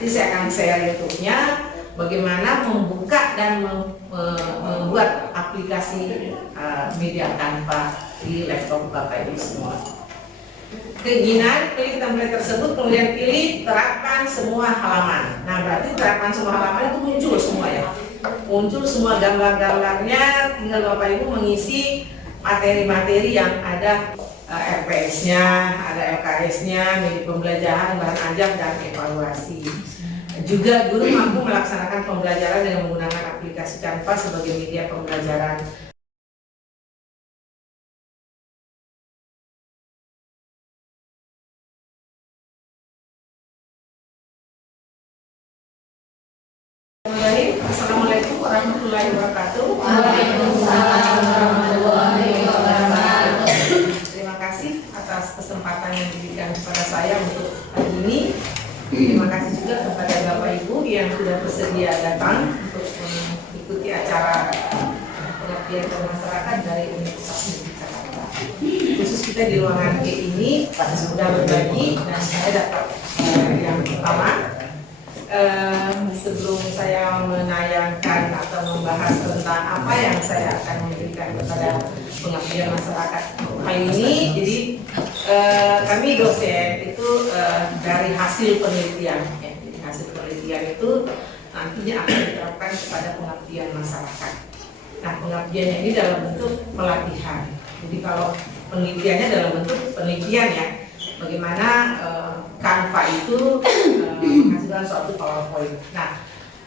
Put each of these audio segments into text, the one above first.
Nanti saya akan share YouTube-nya bagaimana membuka dan membuat aplikasi media Canva di laptop Bapak Ibu semua. Keinginan pilih template tersebut, kemudian pilih terapkan semua halaman. Nah, berarti terapkan semua halaman itu muncul semua ya. Muncul semua gambar-gambarnya, tinggal Bapak Ibu mengisi materi-materi yang ada, RPS-nya, ada LKS-nya, media pembelajaran, bahan ajar, dan evaluasi. Juga guru mampu melaksanakan pembelajaran dengan menggunakan aplikasi Canva sebagai media pembelajaran. Assalamualaikum warahmatullahi wabarakatuh. Waalaikumsalam warahmatullahi wabarakatuh. Terima kasih atas kesempatan yang diberikan kepada saya untuk hari ini. Terima kasih juga kepada Bapak Ibu yang sudah bersedia datang untuk mengikuti acara pengabdian ke masyarakat dari Universitas Negeri Jakarta. Khusus kita di ruangan G ini sudah berbagi dan saya dapat yang pertama. Sebelum saya menayangkan atau membahas tentang apa yang saya akan memberikan kepada pengabdian masyarakat kali ini, jadi kami dosen itu dari hasil penelitian, ya. Jadi hasil penelitian itu nantinya akan diterapkan kepada pengabdian masyarakat. Nah, pengabdiannya ini dalam bentuk pelatihan. Jadi kalau penelitiannya dalam bentuk penelitian ya, bagaimana Canva itu menghasilkan suatu PowerPoint. Nah,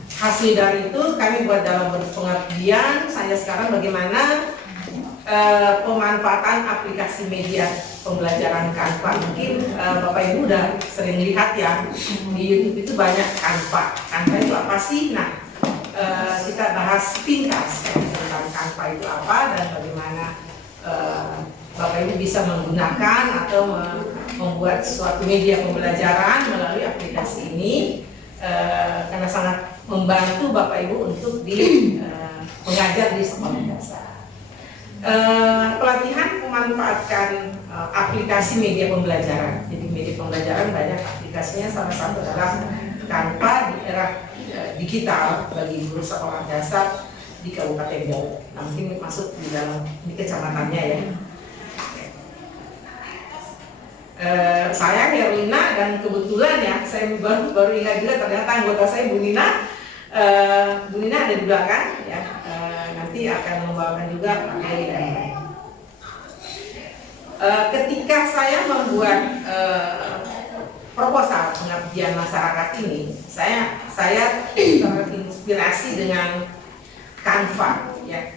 hasil dari itu kami buat dalam bentuk pengabdian. Saya sekarang bagaimana pemanfaatan aplikasi media pembelajaran Canva. Mungkin Bapak Ibu udah sering lihat ya, di YouTube itu banyak Canva. Canva itu apa sih? Nah, kita bahas pintas tentang Canva itu apa dan bagaimana Bapak Ibu bisa menggunakan atau membuat suatu media pembelajaran melalui aplikasi ini, karena sangat membantu Bapak Ibu untuk mengajar di sekolah dasar. Pelatihan memanfaatkan aplikasi media pembelajaran. Jadi media pembelajaran banyak aplikasinya, salah satu adalah Canva di era digital bagi guru sekolah dasar di Kabupaten Bogor. Nah, mungkin masuk di dalam di kecamatannya ya. Saya Herlina dan kebetulan ya saya baru ingat juga ternyata anggota saya Bu Nina. Bu Nina ada di belakang ya, nanti akan membawakan juga materi dan lain. Ketika saya membuat proposal pengabdian masyarakat ini, saya terinspirasi dengan Canva ya.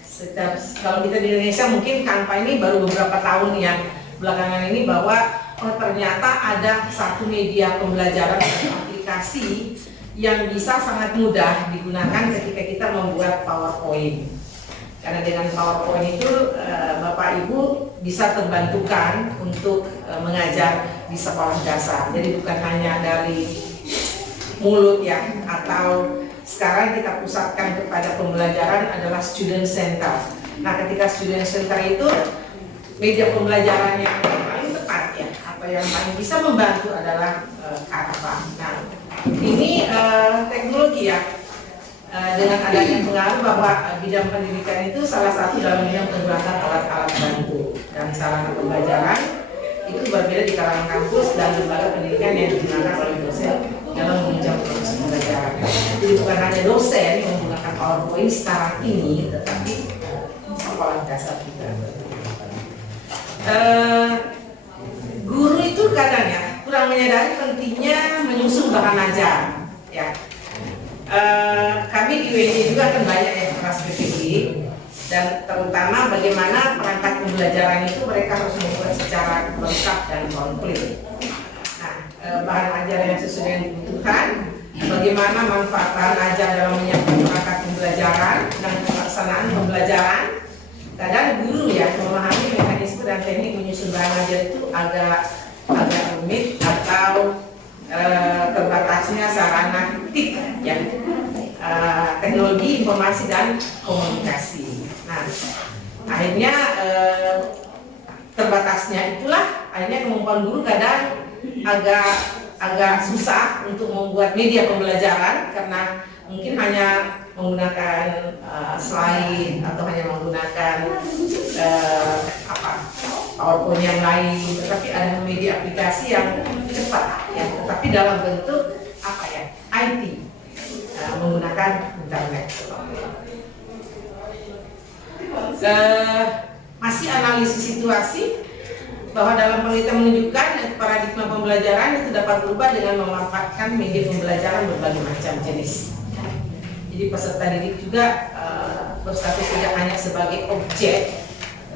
Kalau kita di Indonesia mungkin Canva ini baru beberapa tahun yang belakangan ini bahwa ternyata ada satu media pembelajaran atau aplikasi yang bisa sangat mudah digunakan ketika kita membuat PowerPoint. Karena dengan PowerPoint itu Bapak Ibu bisa terbantukan untuk mengajar di sekolah dasar. Jadi bukan hanya dari mulut ya, atau sekarang kita pusatkan kepada pembelajaran adalah student center. Nah, ketika student center itu media pembelajaran yang paling tepat ya, atau yang paling bisa membantu adalah Canva. Nah, ini teknologi ya, dengan adanya pengaruh bahwa bidang pendidikan itu salah satu dalam bidang penggunaan alat-alat bantu dan sarana pembelajaran itu berbeda di kalangan kampus dan lembaga pendidikan yang digunakan oleh dosen dalam menunjang proses pembelajaran. Jadi bukan hanya dosen yang menggunakan PowerPoint sekarang ini, tetapi sekolah dasar juga. Guru itu kadang ya kurang menyadari pentingnya menyusun bahan ajar ya. Kami di WJ juga kan banyak yang kelas PPG dan terutama bagaimana perangkat pembelajaran itu mereka harus membuat secara lengkap dan komplit. Nah, bahan ajar yang sesuai yang dibutuhkan, bagaimana manfaat bahan ajar dalam menyiapkan perangkat pembelajaran dan pelaksanaan pembelajaran. Kadang guru ya memahami mekanisme dan teknik menyusun bahan ajar itu agak rumit atau terbatasnya sarana TIK ya, teknologi informasi dan komunikasi. Nah, akhirnya terbatasnya itulah akhirnya kemampuan guru kadang agak agak susah untuk membuat media pembelajaran karena mungkin hanya menggunakan slide atau hanya menggunakan PowerPoint yang lain, tetapi ada media aplikasi yang cepat ya, tetapi dalam bentuk IT, menggunakan internet. Masih analisis situasi bahwa dalam penelitian menunjukkan paradigma pembelajaran itu dapat berubah dengan memanfaatkan media pembelajaran berbagai macam jenis. Jadi peserta didik juga berstatus tidak hanya sebagai objek,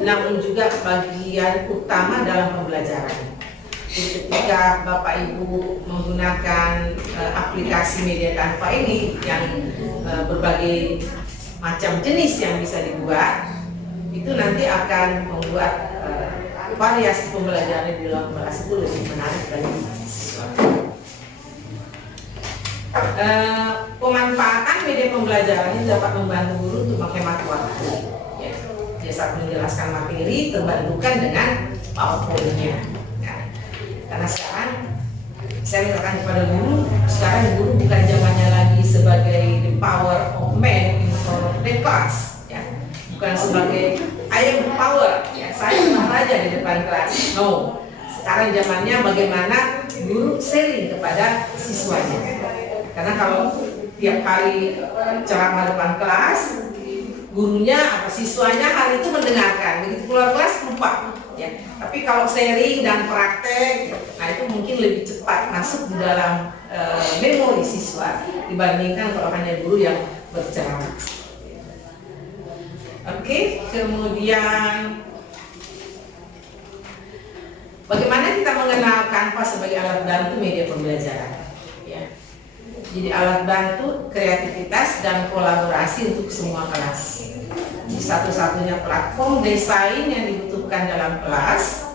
namun juga bagian utama dalam pembelajaran. Jadi ketika Bapak Ibu menggunakan aplikasi media Canva ini yang berbagai macam jenis yang bisa dibuat, itu nanti akan membuat variasi pembelajaran di dalam kelas itu lebih menarik bagi siswa. Pemanfaatan media pembelajaran ini dapat membantu guru untuk menghemat waktu. Ya, dia saat menjelaskan materi terbantukan dengan PowerPoint-nya. Ya, karena sekarang saya mengatakan kepada guru, sekarang guru bukan zamannya lagi sebagai the power of man in front of the class, ya, bukan sebagai I am the power, ya, saya raja di depan kelas. No, sekarang zamannya bagaimana guru sharing kepada siswanya. Karena kalau tiap hari ceramah depan kelas, gurunya atau siswanya hari itu mendengarkan, begitu keluar kelas lupa. Ya. Tapi kalau sharing dan praktek, nah itu mungkin lebih cepat masuk di dalam memori siswa dibandingkan kalau hanya guru yang berceramah. Oke, kemudian bagaimana kita mengenal Canva sebagai alat bantu media pembelajaran? Ya. Jadi alat bantu kreativitas dan kolaborasi untuk semua kelas. Satu-satunya platform desain yang dibutuhkan dalam kelas,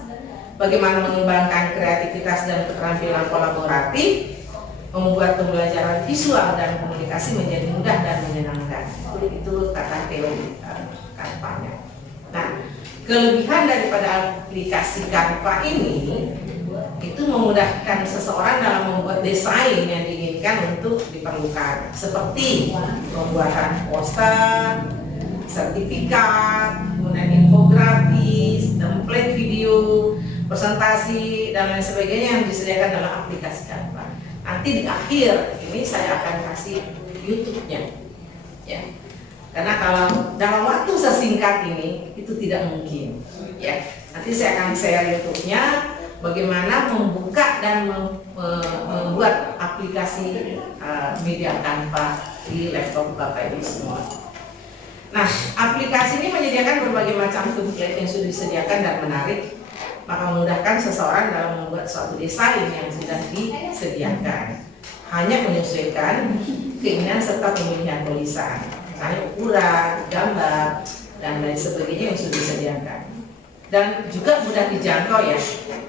bagaimana mengembangkan kreativitas dan keterampilan kolaboratif, membuat pembelajaran visual dan komunikasi menjadi mudah dan menyenangkan. Itu kata teori Canva-nya. Nah, kelebihan daripada aplikasi Canva ini itu memudahkan seseorang dalam membuat desain yang diinginkan untuk diperlukan, seperti pembuatan poster, sertifikat, kemudian infografis, template video, presentasi, dan lain sebagainya yang disediakan dalam aplikasi Canva. Nanti di akhir ini saya akan kasih YouTube-nya, ya. Karena kalau dalam waktu sesingkat ini itu tidak mungkin, ya. Nanti saya akan share YouTube-nya, bagaimana membuka dan membuat aplikasi media Canva di laptop Bapak Ibu semua. Nah, aplikasi ini menyediakan berbagai macam template yang sudah disediakan dan menarik, maka memudahkan seseorang dalam membuat suatu desain yang sudah disediakan. Hanya menyesuaikan keinginan serta pemilihan tulisan, misalnya ukuran, gambar, dan lain sebagainya yang sudah disediakan. Dan juga mudah dijangkau ya.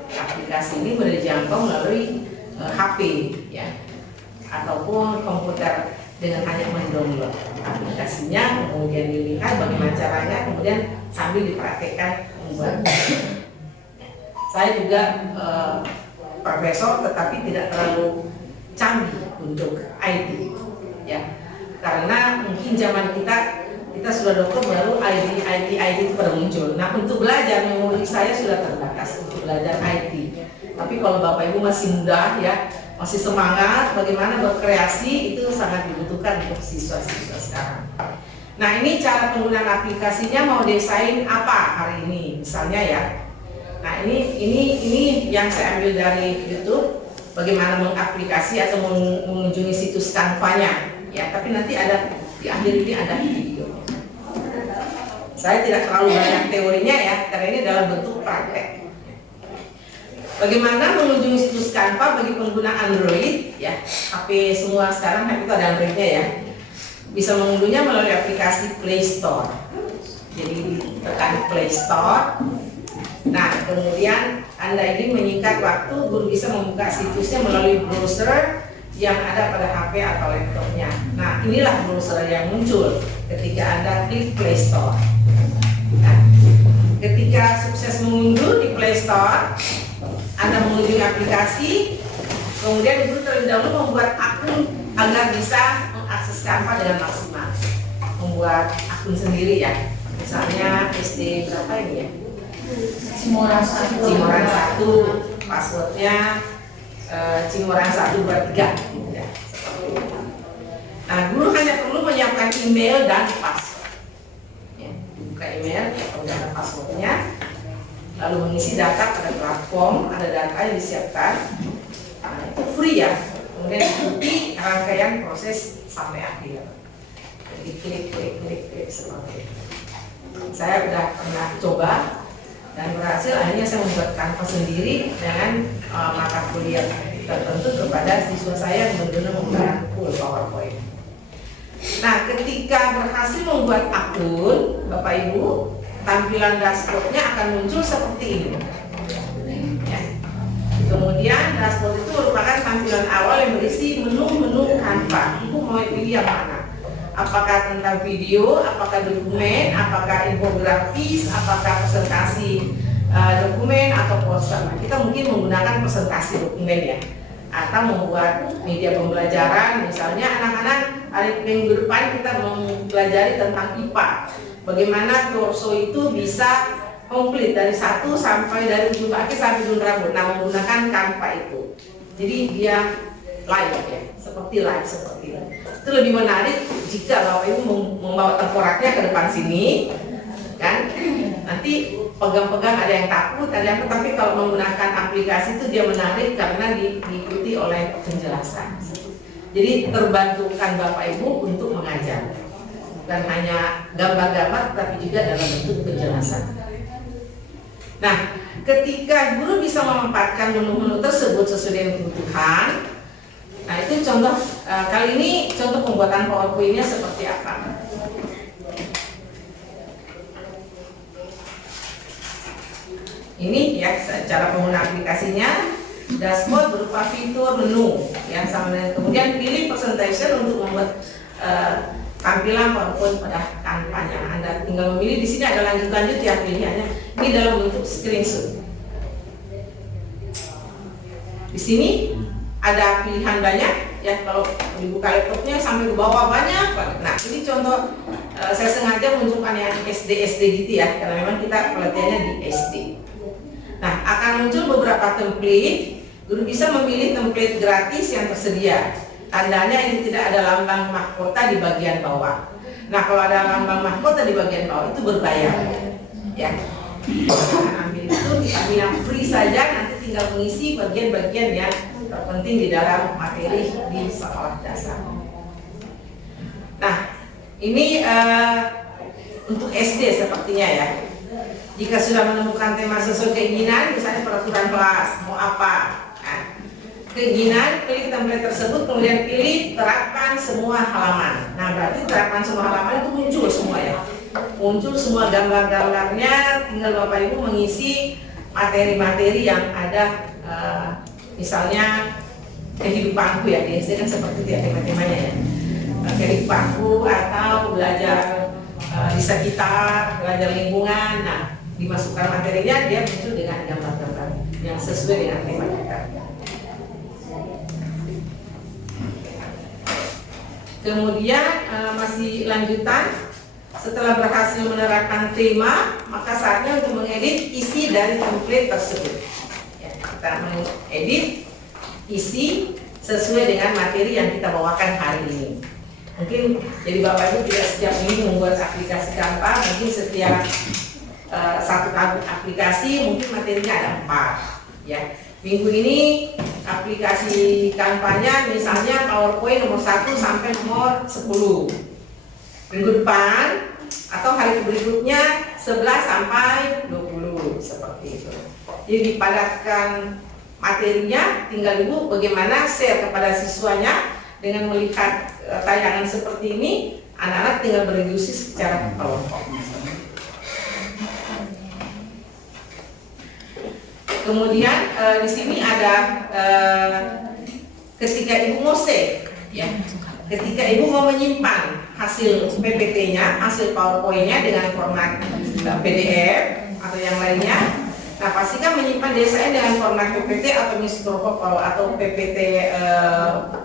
Aplikasi ini mudah dijangkau melalui HP ya, ataupun komputer dengan hanya mendownload aplikasinya, kemudian dilihat bagaimana caranya, kemudian sambil dipraktekkan membuat. Saya juga profesor, tetapi tidak terlalu canggih untuk IT, ya, karena mungkin zaman kita sudah dokter baru IT itu baru muncul. Nah, untuk belajar memori saya sudah terbatas untuk belajar IT. Tapi kalau Bapak Ibu masih muda ya, masih semangat, bagaimana berkreasi itu sangat dibutuhkan untuk siswa-siswa sekarang. Nah, ini cara penggunaan aplikasinya, mau desain apa hari ini misalnya ya. Nah, ini yang saya ambil dari YouTube, bagaimana mengaplikasi atau mengunjungi situs Canva-nya ya, tapi nanti ada di akhir ini ada video. Saya tidak terlalu banyak teorinya ya, karena ini dalam bentuk praktek. Bagaimana mengunjungi situs Canva bagi pengguna Android ya, HP semua sekarang itu ada Androidnya ya, bisa mengunduhnya melalui aplikasi Play Store. Jadi tekan Play Store. Nah, kemudian Anda ini menyingkat waktu, guru bisa membuka situsnya melalui browser yang ada pada HP atau laptopnya. Nah, inilah browser yang muncul ketika Anda klik Play Store. Nah, ketika sukses mengunduh di Play Store, Anda mengunjungi aplikasi, Kemudian Ibu terlebih dahulu membuat akun agar bisa mengakses Canva dengan maksimal. Membuat akun sendiri ya. Misalnya SD berapa ini ya? Cimoran 1. Cimoran 1, passwordnya Cimoran 123 gitu ya. Nah, guru hanya perlu menyiapkan email dan password. Ya, buka email, ada passwordnya, lalu mengisi data pada platform, ada data yang disiapkan. Nah, itu free ya. Kemudian ikuti rangkaian proses sampai akhir. Jadi klik seperti itu. Saya sudah pernah coba dan berhasil. Akhirnya saya membuat Canva sendiri dengan mata kuliah tertentu kepada siswa saya yang benar-benar menggunakan full PowerPoint. Nah, ketika berhasil membuat akun, Bapak Ibu, tampilan dashboardnya akan muncul seperti ini. Ya. Kemudian dashboard itu merupakan tampilan awal yang berisi menu-menu Canva. Ibu mau pilih yang mana? Apakah tentang video, apakah dokumen, apakah infografis, apakah presentasi dokumen atau poster. Nah, kita mungkin menggunakan presentasi dokumen ya, atau membuat media pembelajaran. Misalnya anak-anak hari minggu depan kita mempelajari tentang IPA. Bagaimana torso itu bisa komplit dari 1 sampai dari ujung kaki sampai ujung rambut. Nah, menggunakan Canva itu. Jadi dia live ya, seperti live seperti itu. Itu lebih menarik jika Bapak Ibu membawa tengkoraknya ke depan sini, kan? Nanti pegang-pegang ada yang takut, ada yang tapi kalau menggunakan aplikasi itu dia menarik karena diikuti oleh penjelasan. Jadi terbantukan Bapak Ibu untuk mengajar, bukan hanya gambar-gambar tapi juga dalam bentuk penjelasan. Nah, ketika guru bisa memanfaatkan menu-menu tersebut sesuai dengan kebutuhan, nah itu contoh kali ini contoh pembuatan PowerPoint-nya seperti apa. Ini ya cara pengguna aplikasinya. Dashboard berupa fitur menu yang sama dengan kemudian pilih presentation untuk membuat tampilan PowerPoint pada Canva-nya. Anda tinggal memilih, di sini ada lanjut-lanjut ya pilihannya. Ini dalam bentuk screenshot. Di sini ada pilihan banyak ya, kalau dibuka laptopnya sampai ke bawah banyak banget. Nah, ini contoh saya sengaja menunjukkan yang SD gitu ya, karena memang kita pelatihannya di SD. Nah, akan muncul beberapa template. Guru bisa memilih template gratis yang tersedia. Tandanya ini tidak ada lambang mahkota di bagian bawah. Nah, kalau ada lambang mahkota di bagian bawah itu berbayar. Ya. Ambil itu, ambil yang free saja, nanti tinggal mengisi bagian-bagian yang terpenting di dalam materi di sekolah dasar. Nah, ini untuk SD sepertinya ya. Jika sudah menemukan tema sesuai keinginan, misalnya peraturan kelas, mau apa? Nah, keinginan, pilih template tersebut, kemudian pilih terapkan semua halaman. Nah, berarti terapkan semua halaman itu muncul semua ya. Muncul semua gambar-gambarnya, tinggal Bapak Ibu mengisi materi-materi yang ada, misalnya kehidupanku ya, di SD kan seperti itu ya tema-temanya ya. Kehidupanku atau belajar di sekitar, belajar lingkungan. Nah, dimasukkan materinya, dia muncul dengan gambar-gambar yang sesuai dengan tema kita. Kemudian masih lanjutan, setelah berhasil menerapkan tema, maka saatnya untuk mengedit isi dari template tersebut. Ya, kita mengedit isi sesuai dengan materi yang kita bawakan hari ini. Mungkin jadi Bapak Ibu tidak setiap minggu membuat aplikasi Canva, mungkin setiap satu aplikasi mungkin materinya ada 4 ya. Minggu ini aplikasi Canva-nya misalnya PowerPoint nomor 1 sampai nomor 10. Minggu depan atau hari berikutnya 11 sampai 20 seperti itu. Jadi dipadatkan materinya, tinggal Ibu bagaimana share kepada siswanya dengan melihat tayangan seperti ini, anak-anak tinggal berdiskusi secara kelompok. Kemudian di sini ada ketika Ibu mau save, ya, ketika Ibu mau menyimpan hasil PPT-nya, hasil PowerPoint-nya dengan format PDF atau yang lainnya. Nah, Nah, pastikan menyimpan DSN dengan format PPT atau Microsoft atau PPT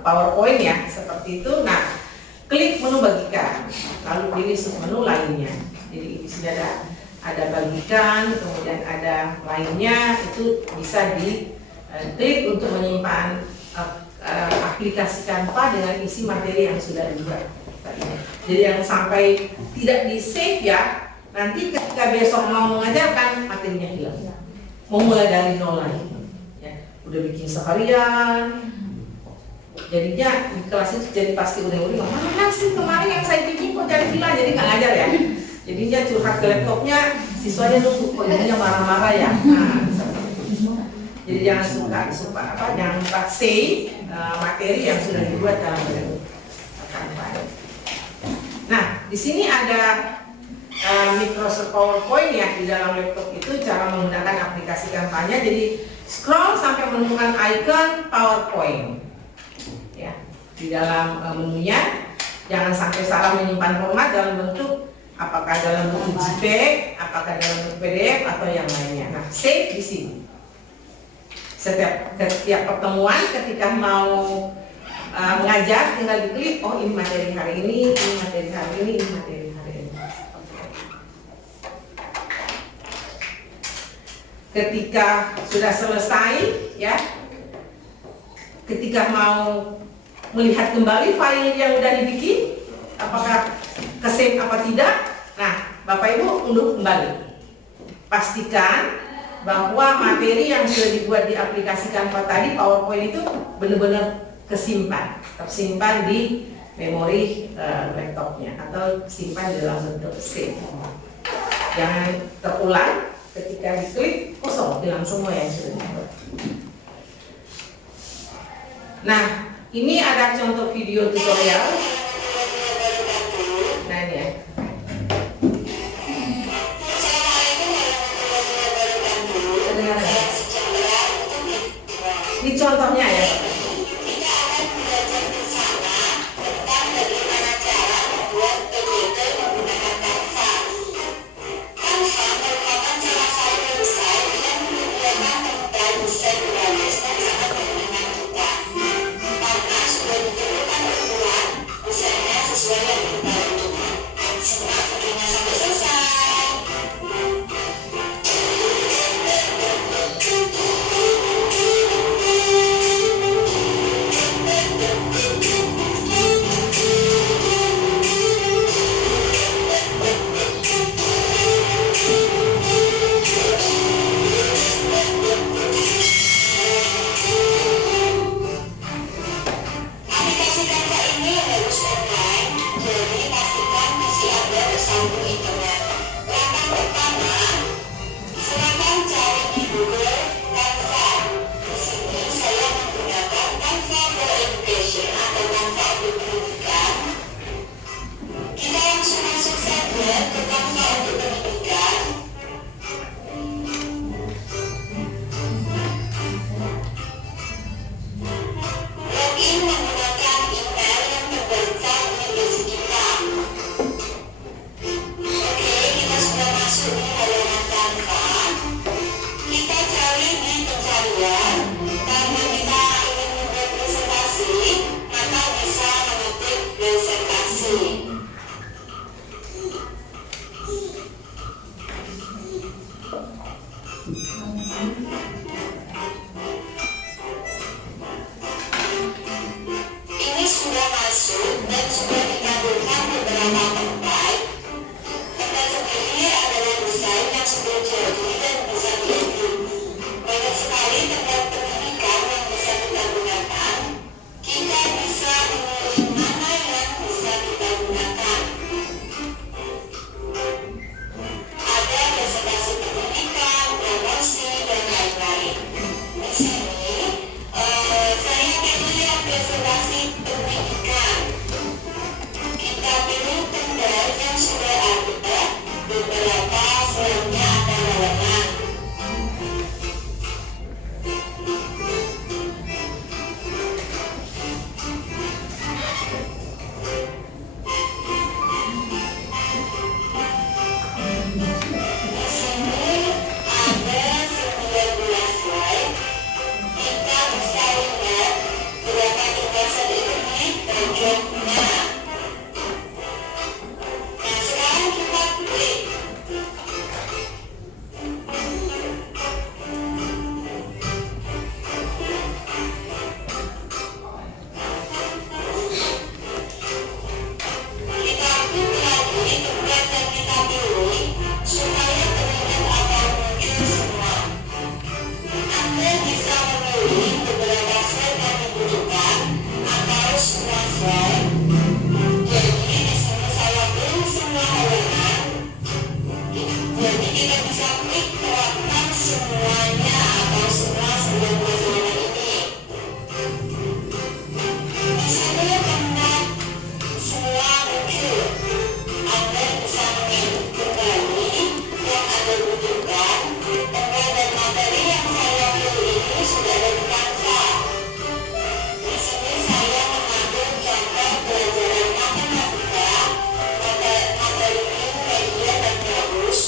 PowerPoint ya, seperti itu. Nah, klik menu bagikan, lalu pilih submenu lainnya. Jadi sudah ada bagikan, kemudian ada lainnya, itu bisa diklik untuk menyimpan aplikasi Canva dengan isi materi yang sudah dibuat tadinya. Jadi yang sampai tidak di save ya, nanti ketika besok mau mengajarkan materinya hilang, mau mulai dari nol lagi. Ya, udah bikin seharian, jadinya di kelas itu jadi pasti udah-udah mana sih kemarin yang saya bikin kok jadi hilang, jadi nggak ngajar ya. Jadinya curhat ke laptopnya, siswanya nunggu kok jadinya marah-marah ya. Nah, jadi jangan jangan save materi yang sudah dibuat dalam Canva. Nah, di sini ada Microsoft PowerPoint ya di dalam laptop itu cara menggunakan aplikasi Canva-nya. Jadi scroll sampai menemukan icon PowerPoint ya di dalam menunya. Jangan sampai salah menyimpan format dalam bentuk apakah dalam bentuk JPEG, apakah dalam bentuk PDF atau yang lainnya. Nah, save di sini. Setiap pertemuan ketika mau mengajar tinggal diklik, oh ini materi hari ini materi hari ini, ini materi hari ini. Ketika sudah selesai ya, ketika mau melihat kembali file yang udah dibikin, apakah ke-save apa tidak, nah Bapak Ibu unduh kembali. Pastikan bahwa materi yang sudah dibuat di aplikasi Canva tadi, PowerPoint itu benar-benar tersimpan di memori laptopnya atau simpan dalam bentuk save. Jangan terulang ketika diklik kosong, hilang semua yang sudah dibuat. Nah, ini ada contoh video tutorial. Nah ini ya. Ini contohnya ya. kita bisa klik terapkan semuanya atau semua sebelum pasangan ini. Misalnya tentang semua lucu, Anda bisa mengingat kembali yang Anda butuhkan. Tempat dan materi yang saya pilih ini sudah ada di Canva. Di sini saya mengambil contoh pelajaran matematika, materi media dan gabus.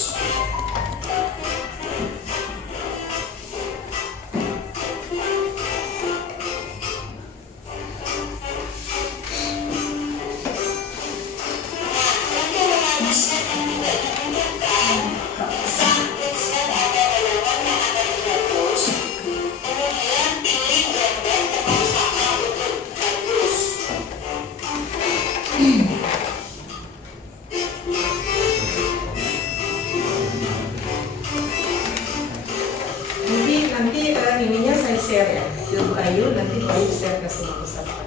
Nanti ininya saya share ya ke Bu Ayu, nanti Bu Ayu share ke semua peserta.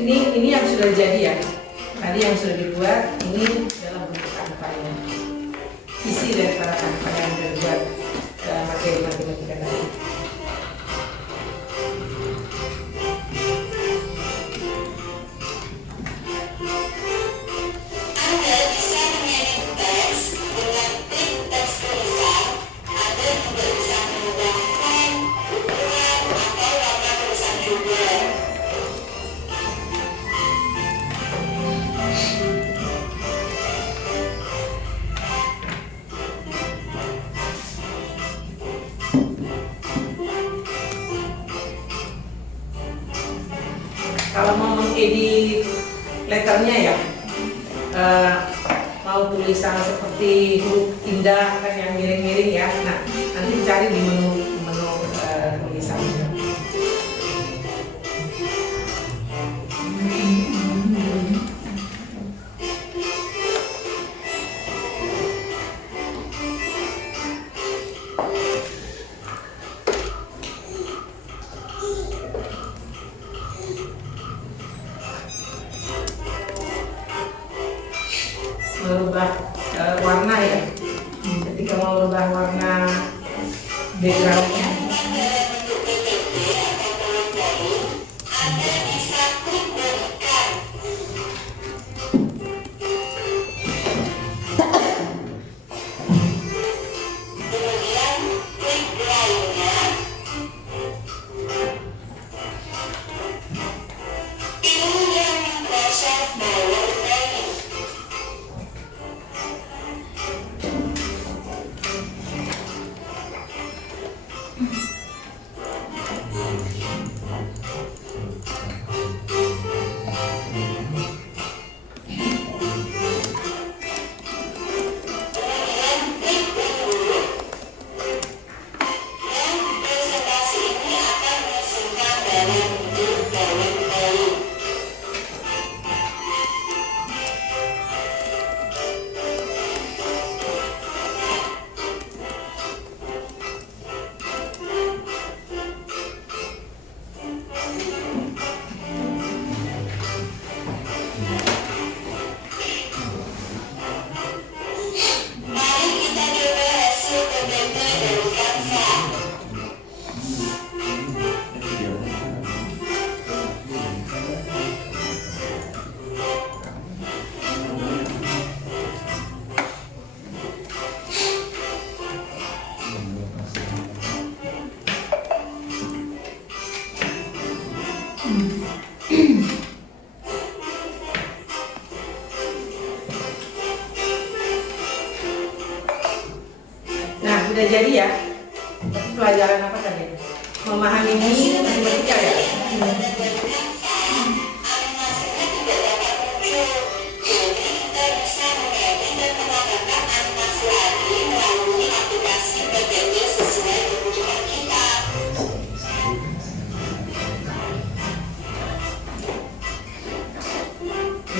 Ini yang sudah jadi ya. Tadi yang sudah dibuat, ini dalam bentuk kampanye. Isi dari para kampanye yang dibuat materi matematika tadi. Anda bisa mengedit teks dengan klik teks tulisan. Anda juga bisa mengubah font, ukuran, atau warna tulisan juga. Kalau mau mengedit letternya ya, mau tulisan seperti huruf indah kan yang miring-miring ya. Nah, nanti cari di menu tulisannya. Merubah warna ya. Ketika mau merubah warna backgroundnya. Anda bisa klik berikan. Kemudian klik lainnya. Pilih yang Microsoft PowerPoint. Nah, udah jadi ya. Pelajaran apa tadi? Memahami matematika ya?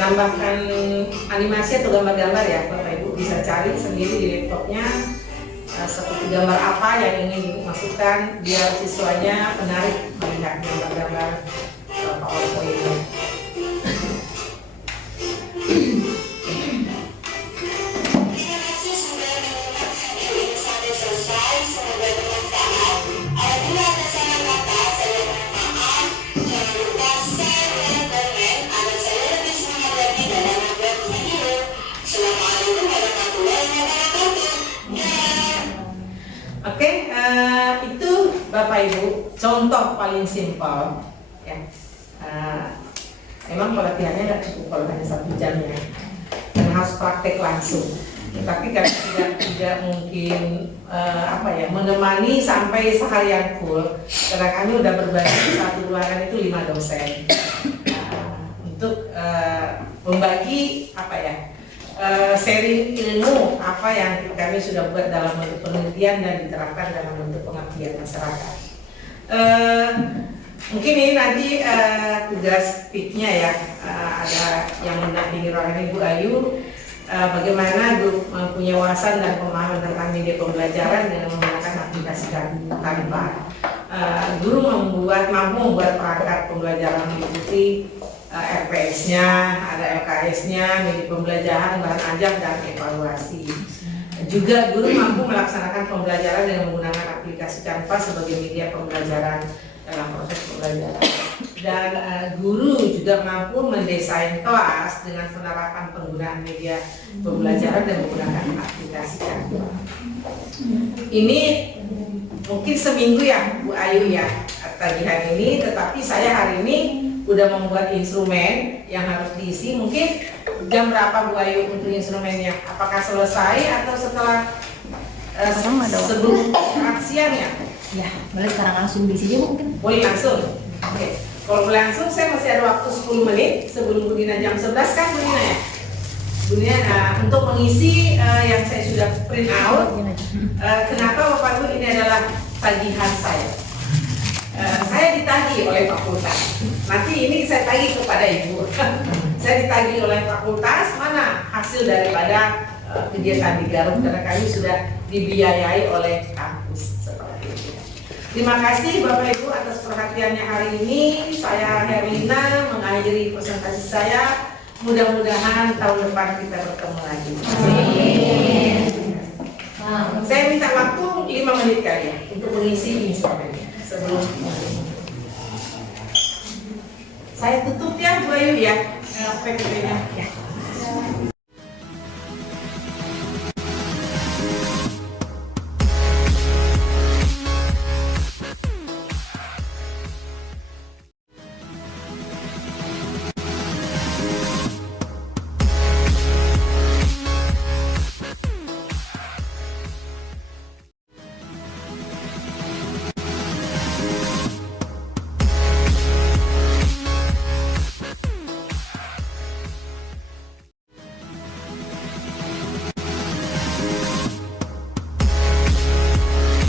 Menambahkan animasi atau gambar-gambar ya, Bapak Ibu bisa cari sendiri di laptopnya seperti gambar apa yang ingin dimasukkan biar siswanya menarik melihat gambar-gambar PowerPoint-nya. Oke, itu Bapak Ibu contoh paling simpel ya. Memang pelatihannya nggak cukup kalau hanya 1 jam ya, dan harus praktek langsung. Tapi karena tidak mungkin menemani sampai seharian full, karena kami udah berbagi satu ruangan itu 5 dosen untuk membagi sharing ilmu apa yang kami sudah buat dalam bentuk penelitian dan diterapkan dalam bentuk pengabdian masyarakat. Mungkin ini nanti tugas PIK-nya ya, ada yang mendampingi ruangan Ibu Ayu, bagaimana grup mempunyai wawasan dan pemahaman tentang media pembelajaran dengan menggunakan aplikasi Canva. Guru mampu membuat perangkat pembelajaran meliputi RPS-nya, ada LKS-nya, media pembelajaran, bahan ajar, dan evaluasi. Juga guru mampu melaksanakan pembelajaran dengan menggunakan aplikasi Canva sebagai media pembelajaran dalam proses pembelajaran. Dan guru juga mampu mendesain kelas dengan penerapan penggunaan media pembelajaran dan menggunakan aplikasi Canva. Ini mungkin seminggu ya Bu Ayu ya tagihan ini, tetapi saya hari ini udah membuat instrumen yang harus diisi. Mungkin jam berapa Bu Ayu untuk instrumennya? Apakah selesai atau setelah sebelum siang ya? Ya, boleh sekarang langsung diisi aja mungkin. Boleh langsung. Oke. Kalau boleh langsung, saya masih ada waktu 10 menit sebelum Bu Dina jam 11 kan Bu Dina ya? Bu Dina, untuk mengisi yang saya sudah print out. Kenapa Bapak Ibu ini adalah tagihan saya? Saya ditagih oleh fakultas. Nanti ini saya tagih kepada Ibu. Saya ditagih oleh fakultas, mana hasil daripada kegiatan di Garut, karena kami sudah dibiayai oleh kampus seperti itu. Terima kasih Bapak Ibu atas perhatiannya hari ini. Saya Herlina mengakhiri presentasi saya. Mudah-mudahan tahun depan kita bertemu lagi. Saya minta waktu 5 menit kali ya untuk mengisi instrumennya sebelum saya tutup ya Bu Ayu ya, PPT-nya ya.